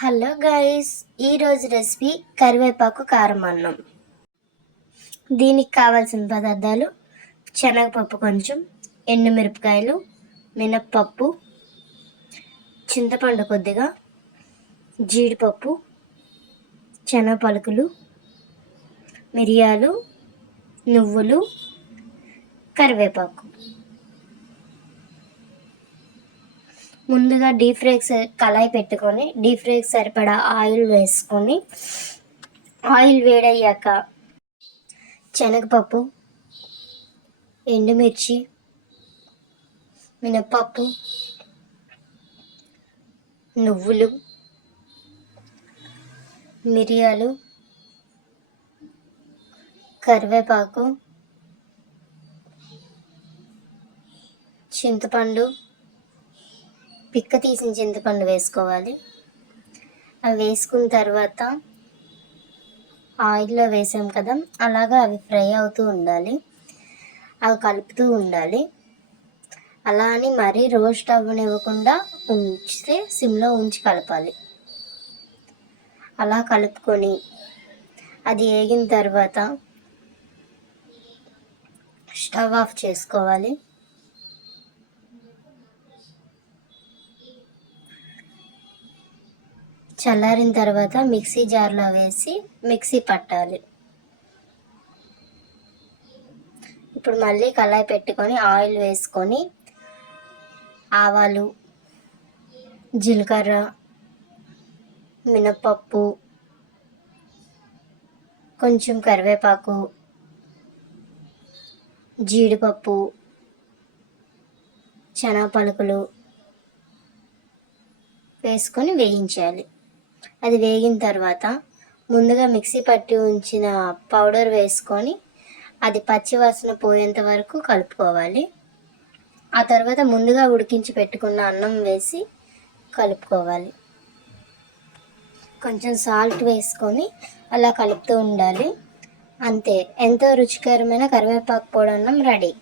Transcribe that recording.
Hello guys, ఈరోజు recipe కరివేపాకు కారం అన్నం. దీనికి కావాల్సిన పదార్థాలు: శనగపప్పు కొంచెం, ఎండుమిరపకాయలు, మినప్పప్పు, చింతపండు కొద్దిగా, జీడిపప్పు, శనగ పలుకులు, మిరియాలు, నువ్వులు, కరివేపాకు. ముందుగా డీప్ ఫ్రైకి కళాయి పెట్టుకొని డీప్ ఫ్రైకి సరిపడా ఆయిల్ వేసుకొని, ఆయిల్ వేడయ్యాక శనగపప్పు, ఎండుమిర్చి, మినప్పప్పు, నువ్వులు, మిరియాలు, కరివేపాకు, చింతపండు, పిక్క తీసిన చింతపండు వేసుకోవాలి. అవి వేసుకున్న తర్వాత ఆయిల్లో వేసాం కదా, అలాగా అవి ఫ్రై అవుతూ ఉండాలి. అవి కలుపుతూ ఉండాలి. అలా అని మరీ రోస్ట్ అవ్వనివ్వకుండా ఉంచితే సిమ్లో ఉంచి కలపాలి. అలా కలుపుకొని అది వేగిన తర్వాత స్టవ్ ఆఫ్ చేసుకోవాలి. చల్లారిన తర్వాత మిక్సీ జార్లో వేసి మిక్సీ పట్టాలి. ఇప్పుడు మళ్ళీ కళాయి పెట్టుకొని ఆయిల్ వేసుకొని ఆవాలు, జీలకర్ర, మినప్పప్పు, కొంచెం కరివేపాకు, జీడిపప్పు, శనగ పలుకులు వేసుకొని వేయించాలి. అది వేగిన తర్వాత ముందుగా మిక్సీ పట్టి ఉంచిన పౌడర్ వేసుకొని అది పచ్చివాసన పోయేంత వరకు కలుపుకోవాలి. ఆ తర్వాత ముందుగా ఉడికించి పెట్టుకున్న అన్నం వేసి కలుపుకోవాలి. కొంచెం సాల్ట్ వేసుకొని అలా కలుపుతూ ఉండాలి. అంతే, ఎంతో రుచికరమైన కరివేపాకు పొడి అన్నం రెడీ.